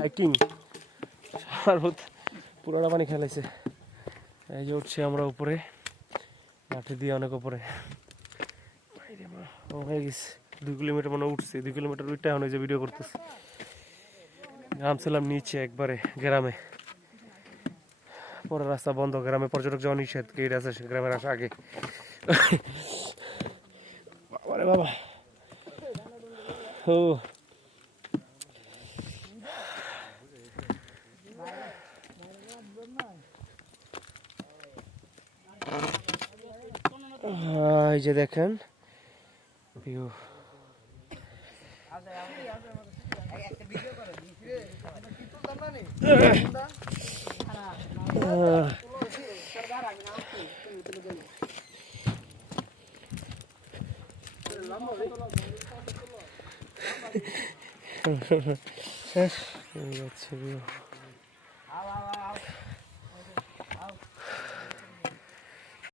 Hiking সারবত পুরোটা পানি খেলাইছে। এই যে উঠছি আমরা উপরে, মাঠে দিয়ে অনেক উপরে হয়ে গেছে। 2 কিলোমিটার মনে উঠছে, 2 কিলোমিটার উঠতে এখন যে ভিডিও করতেছে। নামছিলাম নিচে একবারে গ্রামে, পরে রাস্তা বন্ধ, গ্রামে পর্যটক যাওয়া নিষেধ, গেট আছে গ্রামের আসা আগে। বাবারে বাবা, ও এই যে দেখেন ভিউ। শেষ হয়ে যাচ্ছে ভিউ।